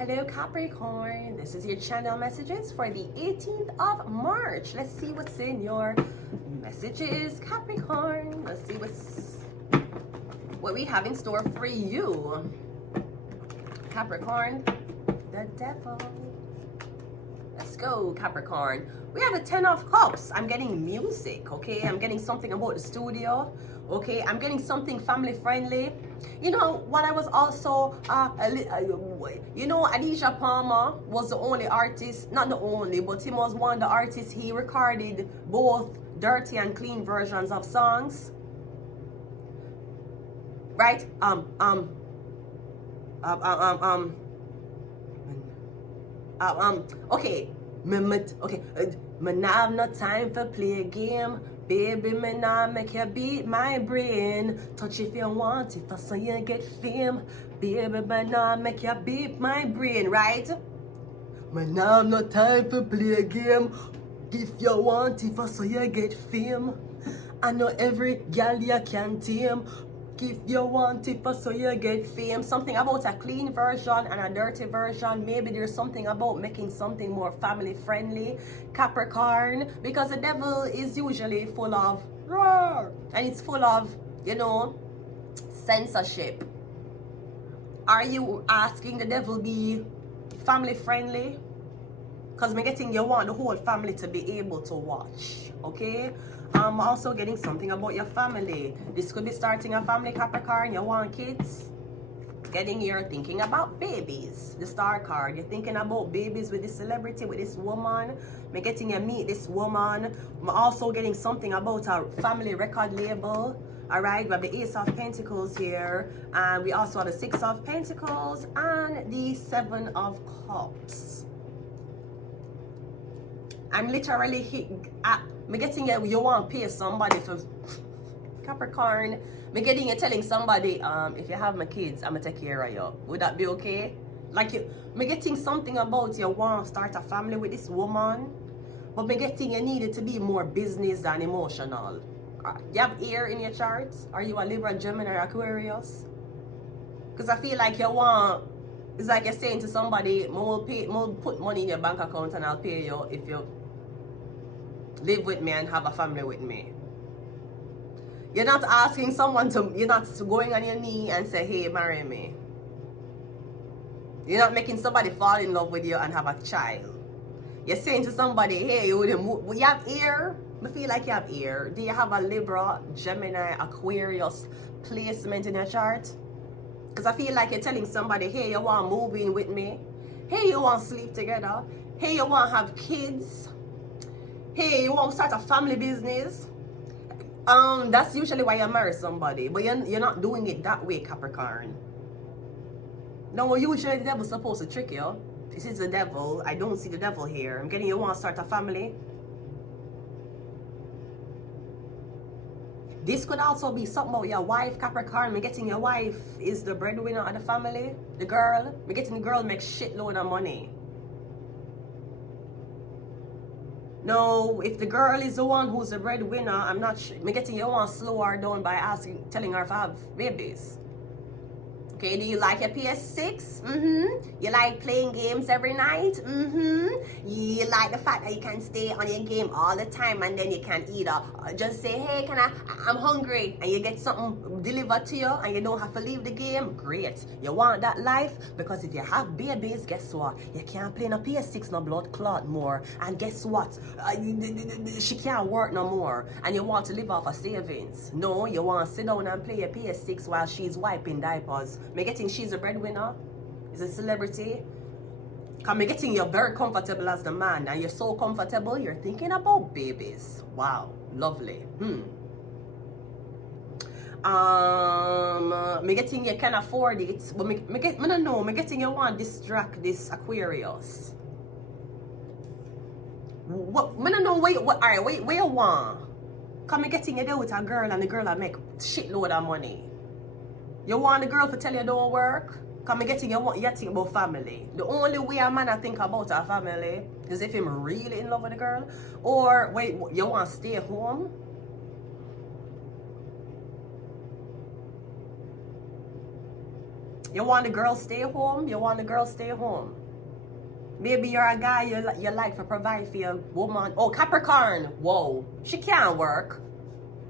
Hello Capricorn, this is your channel messages for the 18th of March. Let's see what's in your messages, Capricorn. Let's see what we have in store for you. Capricorn, the devil. Let's go, Capricorn. We have the 10 of Cups. I'm getting music, okay? I'm getting something about the studio, okay? I'm getting something family friendly. You know what, I was also you know, Adisha Palmer was the only artist, not the only, but he was one of the artists. He recorded both dirty and clean versions of songs, right? Okay, me nah have no time for play a game. Baby, me nah make you beat my brain. Touch if you want, if I saw you get fame. Baby, me nah make you beat my brain, right? Me nah have no time for play a game. If you want, if I saw you get fame. I know every gal you can tame. If you want it, so you get fame. Something about a clean version and a dirty version. Maybe there's something about making something more family friendly, Capricorn, because the devil is usually full of roar, and it's full of, you know, censorship. Are you asking the devil be family friendly? Because I'm getting you want the whole family to be able to watch, okay? I'm also getting something about your family. This could be starting a family, Capricorn. You want kids? Getting here, thinking about babies. The star card. You're thinking about babies with this celebrity, with this woman. I'm getting you meet this woman. I'm also getting something about a family record label. All right, we have the Ace of Pentacles here. And we also have the Six of Pentacles and the Seven of Cups. I'm literally me getting you want to pay somebody for Capricorn. Me getting you telling somebody, if you have my kids, I'm gonna take care of you. Would that be okay? Like me getting something about you want to start a family with this woman, but me getting you needed to be more business than emotional. You have air in your chart? Are you a Libra, Gemini, or Aquarius? Because I feel like you want. It's like you're saying to somebody, more put money in your bank account and I'll pay you if you live with me and have a family with me. You're not asking someone to, you're not going on your knee and say, hey, marry me. You're not making somebody fall in love with you and have a child. You're saying to somebody, hey, you have ear? I feel like you have ear. Do you have a Libra, Gemini, Aquarius placement in your chart? Because I feel like you're telling somebody, hey, you want to move in with me? Hey, you want to sleep together? Hey, you want to have kids? Hey, you want to start a family business? That's usually why you marry somebody. But you're not doing it that way, Capricorn. No, usually the devil's supposed to trick you. This is the devil. I don't see the devil here. I'm getting you want to start a family. This could also be something about your wife, Capricorn. Me getting your wife is the breadwinner of the family. The girl. Me getting the girl make shitload of money. No, if the girl is the one who's the breadwinner, I'm not sure. Me getting you want to slow her down by telling her to have babies. Okay, do you like your PS6? You like playing games every night? You like the fact that you can stay on your game all the time and then you can either just say, hey, I'm hungry, and you get something delivered to you and you don't have to leave the game? Great. You want that life? Because if you have babies, guess what? You can't play no PS6 no blood clot more. And guess what? She can't work no more. And you want to live off of savings. No, you want to sit down and play your PS6 while she's wiping diapers. Me getting she's a breadwinner, is a celebrity. Cause me getting you're very comfortable as the man, and you're so comfortable you're thinking about babies. Wow, lovely. Me getting you can afford it, but me don't know. Me getting you want to distract this Aquarius. What? Me don't know where you want. Cause me getting you there with a girl, and the girl will make shitload of money. You want the girl to tell you don't work? Come getting you think about family. The only way a man I think about a family is if him really in love with a girl. Or wait, you want to stay home? You want the girl stay home? You want the girl stay home? Maybe you're a guy you like to provide for your woman. Oh, Capricorn. Whoa. She can't work.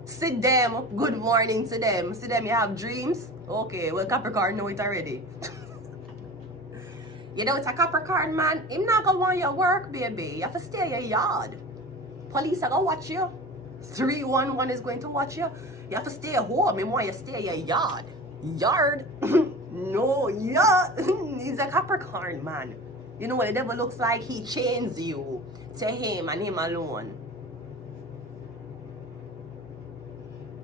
Sit them. Good morning to them. See them, you have dreams? Okay, well, Capricorn know it already. You know, it's a Capricorn, man. Him not gonna want your work, baby. You have to stay in your yard. Police are gonna watch you. 311 is going to watch you. You have to stay at home. Him want you to stay in your yard. Yard? No, yeah. He's a Capricorn, man. You know what the devil looks like? He chains you to him and him alone.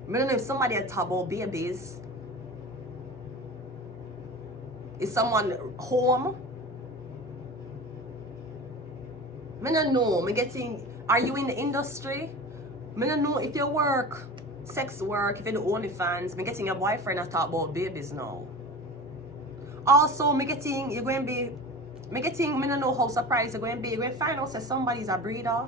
I don't know if somebody had talk about babies. Is someone home? I don't know. Me getting. Are you in the industry? I don't know if you work, sex work, if you do OnlyFans. Me getting your boyfriend to talk about babies now. Also, me getting you're going to be. Me getting. Me don't know how surprised you're going to be. You're going to find out that somebody's a breeder.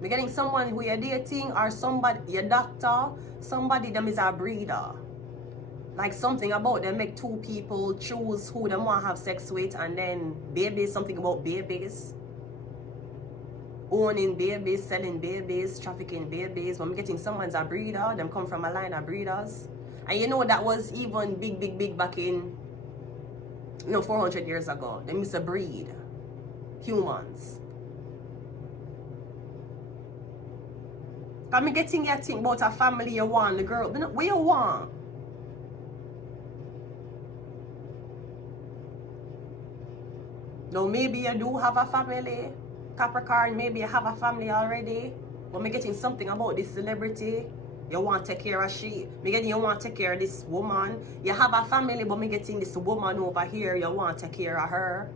Me getting someone who you're dating or somebody your doctor. Somebody them is a breeder. Like something about them make two people choose who they want to have sex with, and then babies, something about babies. Owning babies, selling babies, trafficking babies. When I'm getting someone's a breeder, them come from a line of breeders. And you know that was even big back in 400 years ago. They used to breed humans. I'm getting you think about a family you want, the girl. What you want? Now maybe you do have a family, Capricorn, maybe you have a family already, but me getting something about this celebrity. You want to take care of she. Me getting you want to take care of this woman. You have a family, but me getting this woman over here, you want to take care of her.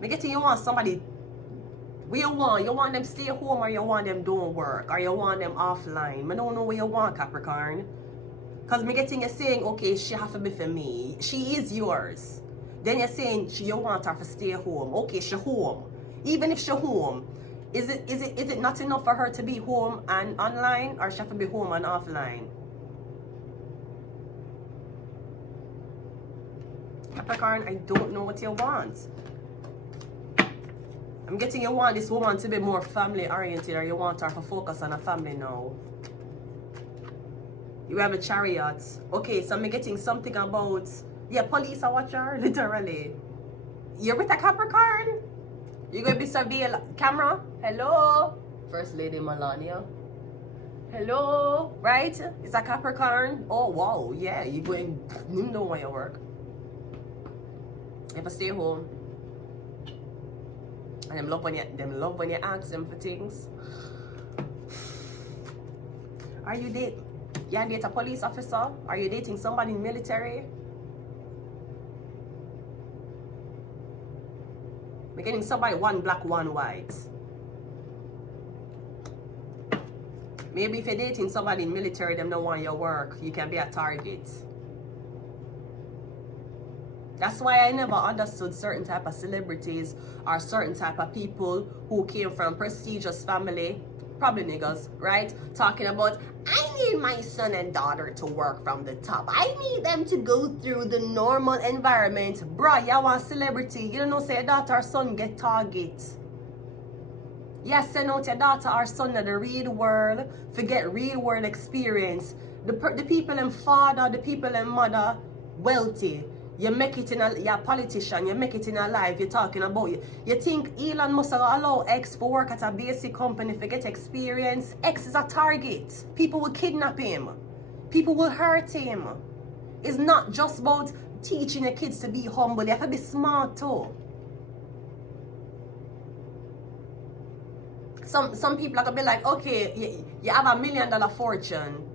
Me getting you want somebody. What you want? You want them stay home, or you want them don't work, or you want them offline? Me don't know what you want, Capricorn. Because me getting you saying, okay, she have to be for me. She is yours. Then you're saying you want her to stay home. Okay, she home. Even if she home, is it not enough for her to be home and online, or she have to be home and offline? Capricorn, I don't know what you want. I'm getting you want this woman to be more family oriented, or you want her to focus on a family now. You have a Chariot. Okay, so I'm getting something about, yeah, police are watcher, literally. You're with a Capricorn? You're going to be surveilled. Camera? Hello? First Lady Melania. Hello? Right? It's a Capricorn. Oh, wow. Yeah, you're going, you know where you work. You have to stay home. And them love when you ask them for things. Are you date a police officer? Are you dating somebody in military? We're getting somebody one black, one white. Maybe if you're dating somebody in military, them don't want your work. You can be a target. That's why I never understood certain type of celebrities or certain type of people who came from prestigious family, probably niggas, right? Talking about, I need my son and daughter to work from the top. I need them to go through the normal environment. Bruh, you want celebrity. You don't know, say your daughter or son get target. Yes, send out your daughter or son to the real world, forget real world experience. The people and father, the people and mother, wealthy. You make it you're a politician, you make it in a life, you're talking about you. You think Elon must allow X for work at a basic company to get experience? X is a target. People will kidnap him. People will hurt him. It's not just about teaching your kids to be humble. You have to be smart too. Some people are going to be like, okay, you have $1 million fortune,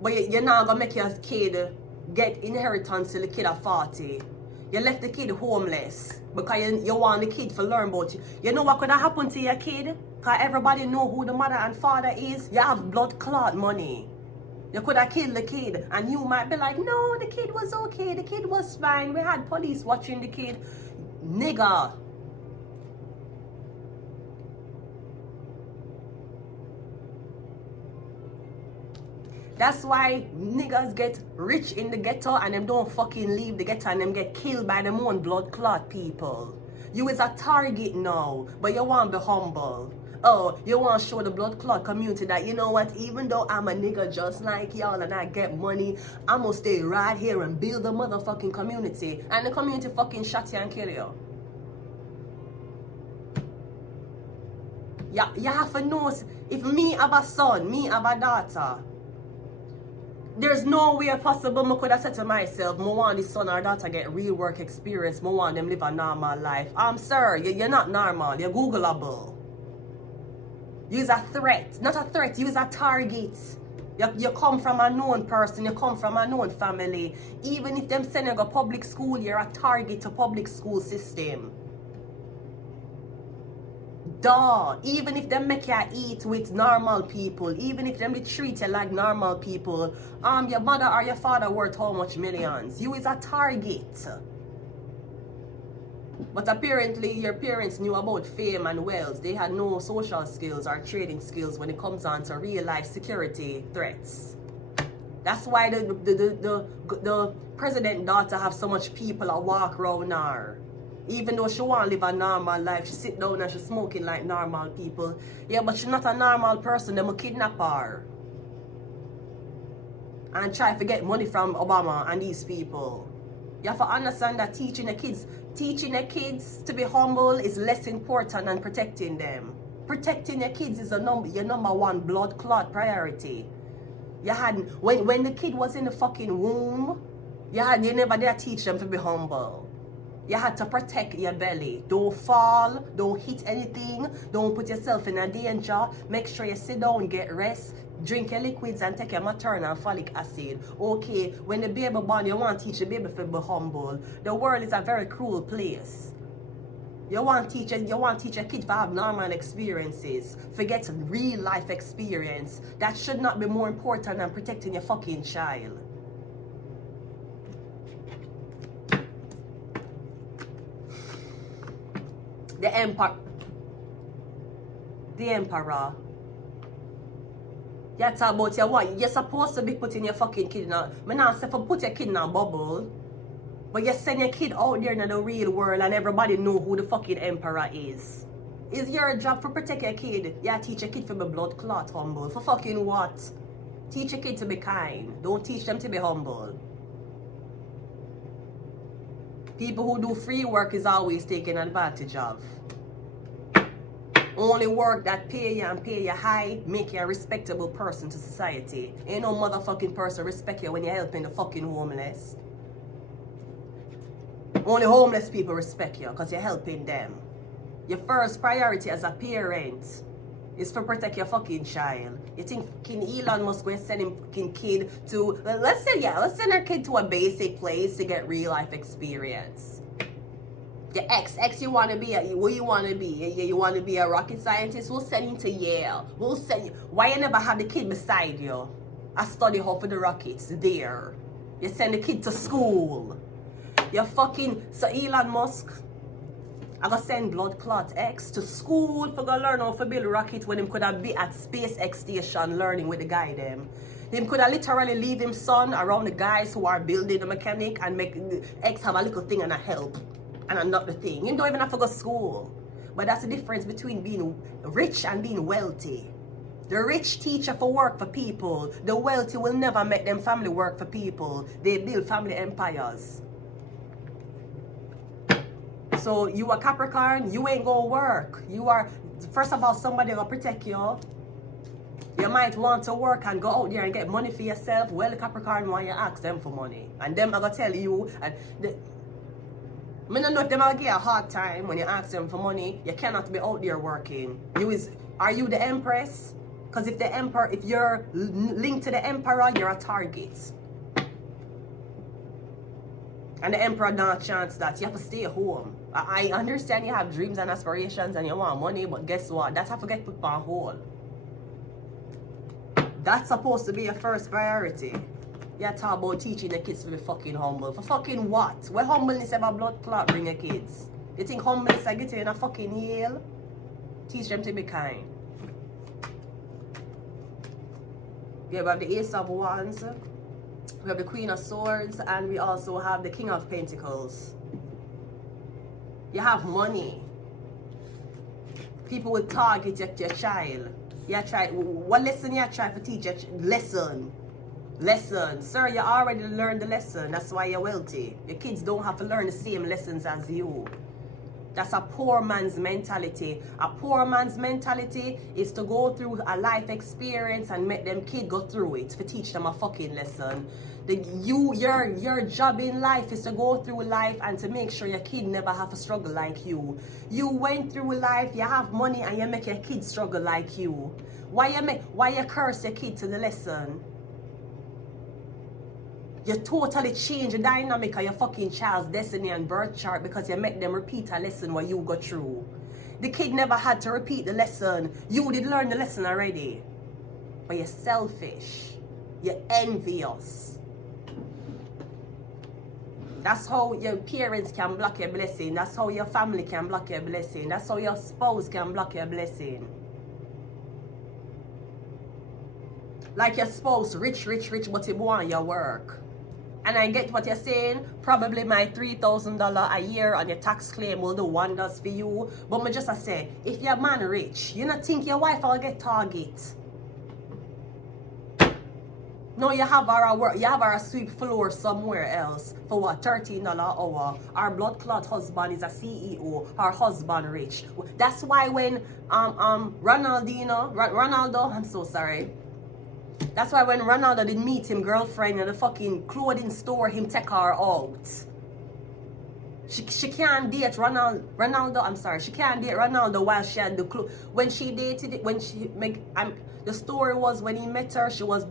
but you're not going to make your kid get inheritance till the kid at 40. You left the kid homeless because you want the kid to learn about you. You know what could have happened to your kid? Because everybody know who the mother and father is. You have blood clot money. You could have killed the kid, and you might be like, no, the kid was okay, the kid was fine. We had police watching the kid. Nigga. That's why niggas get rich in the ghetto and them don't fucking leave the ghetto and them get killed by them own blood clot people. You is a target now, but you want to be humble. Oh, you want to show the blood clot community that, you know what, even though I'm a nigga just like y'all and I get money, I'm going to stay right here and build a motherfucking community. And the community fucking shot you and kill you. You have to know, if me have a son, me have a daughter, there's no way possible I could have said to myself, I want this son or daughter get real work experience, I want them live a normal life. Sir, you're not normal, you're Googleable. You're a threat, not a threat, you're a target. You come from a known person, you come from a known family. Even if them send you to public school, you're a target to public school system. Duh. Even if them make you eat with normal people, even if them treat you like normal people, your mother or your father worth how much millions? You is a target. But apparently your parents knew about fame and wealth. They had no social skills or trading skills when it comes on to real life security threats. That's why the president daughter have so much people that walk around her. Even though she want to live a normal life, she sit down and she smoking like normal people. Yeah, but she's not a normal person. They will kidnap her. And try to get money from Obama and these people. You have to understand that teaching the kids to be humble is less important than protecting them. Protecting your kids is your number one blood clot priority. You had when the kid was in the fucking womb, you never dare teach them to be humble. You had to protect your belly. Don't fall, don't hit anything, don't put yourself in a danger. Make sure you sit down, get rest, drink your liquids and take your maternal folic acid. Okay, when the baby born, you want to teach the baby to be humble. The world is a very cruel place. You want to teach your kid to have normal experiences. Forget real life experience. That should not be more important than protecting your fucking child. The emperor. You talk about your what? You're supposed to be putting your fucking kid in a... I not say for put your kid in a bubble. But you send your kid out there in the real world and everybody know who the fucking emperor is. It's your job to protect your kid. Yeah, teach your kid to be blood clot humble. For fucking what? Teach your kid to be kind. Don't teach them to be humble. People who do free work is always taken advantage of. Only work that pay you and pay you high, make you a respectable person to society. Ain't no motherfucking person respect you when you're helping the fucking homeless. Only homeless people respect you because you're helping them. Your first priority as a parent is to protect your fucking child. You think Elon Musk will send him fucking kid to, let's send our kid to a basic place to get real life experience. Your ex, you want to be what you want to be? You want to be a rocket scientist? We'll send you to Yale. We'll send you. Why you never have the kid beside you? I study how for the rockets there. You send the kid to school. You fucking, so Elon Musk, I gotta send blood clot X to school for go learn how to build a rocket when him could have be at SpaceX station learning with the guy them. Him could have literally leave him son around the guys who are building the mechanic and make X have a little thing and a help and another thing. You don't even have to go to school. But that's the difference between being rich and being wealthy. The rich teach you for work for people. The wealthy will never make them family work for people. They build family empires. So you are Capricorn, you ain't gonna work. You are, first of all, somebody gonna protect you. You might want to work and go out there and get money for yourself. Well, the Capricorn want you ask them for money. And them are gonna tell you, and I don't know if them will give you a hard time when you ask them for money. You cannot be out there working. Are you the Empress? Because if you're linked to the Emperor, you're a target. And the Emperor don't chance that. You have to stay home. I understand you have dreams and aspirations and you want money, but guess what? That's have to get put on hold. That's supposed to be your first priority. You talk about teaching the kids to be fucking humble. For fucking what? Where humbleness ever blood clot bring your kids? You think humbleness I get you in a fucking Yale? Teach them to be kind. Yeah, we have the Ace of Wands, we have the Queen of Swords, and we also have the King of Pentacles. You have money. People will target your child. You try, what lesson you try to teach your lesson? Lesson. Sir, you already learned the lesson. That's why you're wealthy. Your kids don't have to learn the same lessons as you. That's a poor man's mentality. A poor man's mentality is to go through a life experience and make them kid go through it to teach them a fucking lesson. Your job in life is to go through life and to make sure your kid never have to struggle like you. You went through life, you have money, and you make your kid struggle like you. Why you curse your kid to the lesson? You totally change the dynamic of your fucking child's destiny and birth chart because you make them repeat a lesson what you go through. The kid never had to repeat the lesson. You did learn the lesson already. But you're selfish. You're envious. That's how your parents can block your blessing. That's how your family can block your blessing. That's how your spouse can block your blessing. Like your spouse, rich, but he want your work. And I get what you're saying. Probably my $3,000 a year on your tax claim will do wonders for you. But me just say, if your man rich, you not think your wife will get target. No, you have her work, you have her sweep floor somewhere else for what, $13 an hour. Our blood clot husband is a CEO. Her husband rich. That's why when Ronaldo, I'm so sorry. That's why when Ronaldo did meet him girlfriend in the fucking clothing store, him take her out. She can't date Ronaldo. I'm sorry, she can't date Ronaldo while she had the clothes. When she dated, the story was when he met her, she was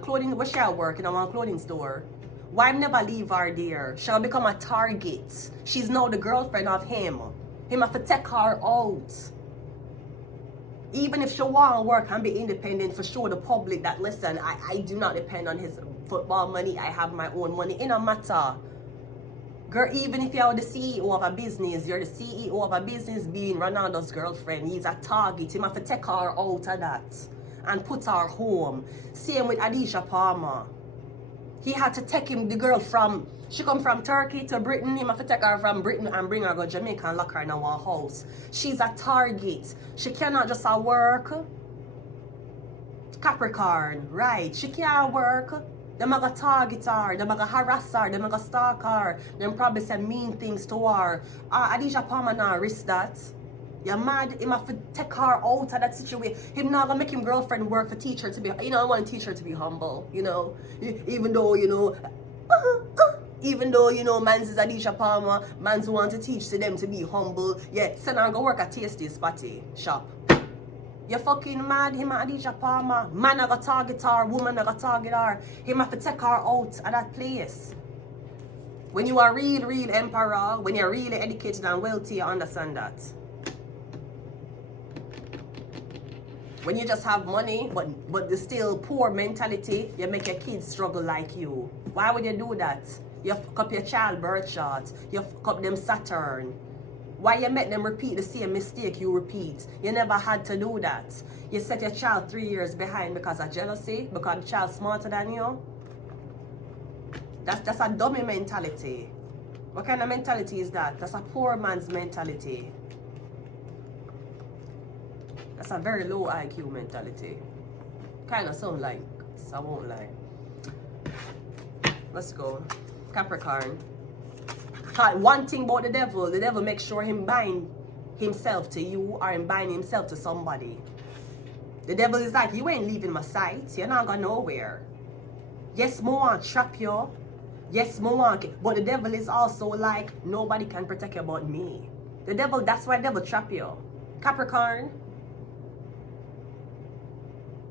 clothing. Where she at work in a clothing store. Why never leave her there? She'll become a target. She's now the girlfriend of him. Him have to take her out. Even if she want to work and be independent, for show the public that, listen, I do not depend on his football money. I have my own money. It don't matter. Girl, even if you're the CEO of a business, you're the CEO of a business being Ronaldo's girlfriend. He's a target. He have to take her out of that and put her home. Same with Adisha Palmer. He had to take the girl from, she come from Turkey to Britain. He have to take her from Britain and bring her to Jamaica and lock her in our house. She's a target. She cannot just work. Capricorn, right? She can't work. Them are gonna target her. Them are gonna harass her. Them are gonna stalk her. Them probably say mean things to her. Adisha Palmer not risk that. You're mad. Him have to take her out of that situation. Him not gonna make him girlfriend work for teach her to be, I want to teach her to be humble, even though, even though, mans is Adisha Palmer, mans want to teach to them to be humble. Yeah, send her go work at Tasty's party shop. You're fucking mad. Him and Adisha Palmer. Man a go target her, woman a go target her. Him have to take her out of that place. When you are real emperor, when you're really educated and wealthy, you understand that. When you just have money, but the still poor mentality, you make your kids struggle like you. Why would you do that? You fuck up your child birth chart. You fuck up them Saturn. Why you make them repeat the same mistake you repeat? You never had to do that. You set your child 3 years behind because of jealousy, because the child's smarter than you. That's a dummy mentality. What kind of mentality is that? That's a poor man's mentality. That's a very low IQ mentality. Kind of sound like, so I won't lie. Let's go. Capricorn. One thing about the devil makes sure him bind himself to you or him bind himself to somebody. The devil is like, you ain't leaving my sight. You're not going nowhere. Yes, I want to trap you. Yes, I want to. But the devil is also like, nobody can protect you but me. The devil, that's why the devil trap you. Capricorn.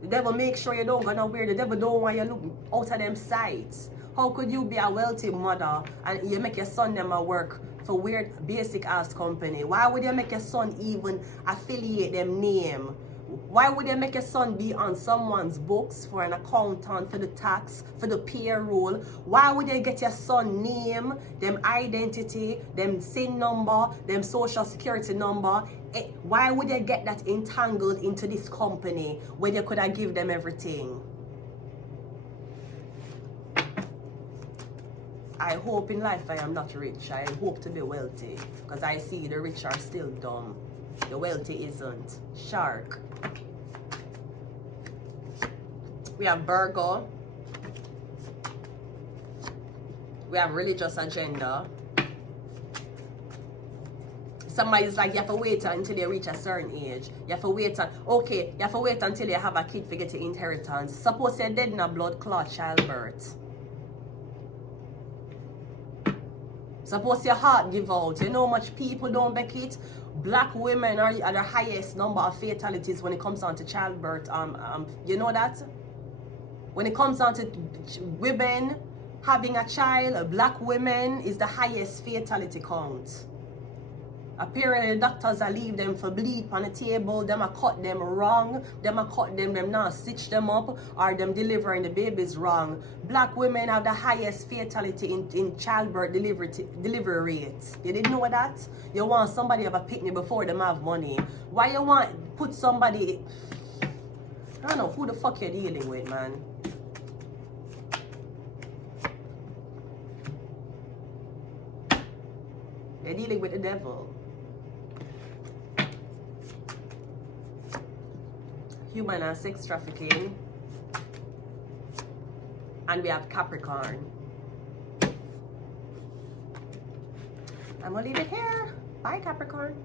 The devil makes sure you don't go nowhere. The devil don't want you look out of them sights. How could you be a wealthy mother and you make your son them work for weird basic ass company? Why would you make your son even affiliate them name? Why would you make your son be on someone's books for an accountant, for the tax, for the payroll? Why would you get your son name, them identity, them SIN number, them social security number? Why would you get that entangled into this company when you could have give them everything? I hope in life I am not rich. I hope to be wealthy. Because I see the rich are still dumb. The wealthy isn't. Shark. We have Virgo. We have religious agenda. Somebody's like, you have to wait until you reach a certain age. You have to wait okay, you have to wait until you have a kid to get the inheritance. Suppose you're dead in a blood clot childbirth. Suppose your heart give out. You know how much people don't make it? Black women are the highest number of fatalities when it comes down to childbirth. You know that? When it comes down to women having a child, black women is the highest fatality count. Apparently, the doctors are leave them for bleed on the table. Them are cut them wrong. Them are cut them not stitch them up, or them delivering the babies wrong. Black women have the highest fatality in childbirth delivery rates. You didn't know that? You want somebody to have a picnic before them have money. Why you want put somebody? I don't know who the fuck you're dealing with, man. You're dealing with the devil. Human and sex trafficking. And we have Capricorn. I'm gonna leave it here. Bye, Capricorn.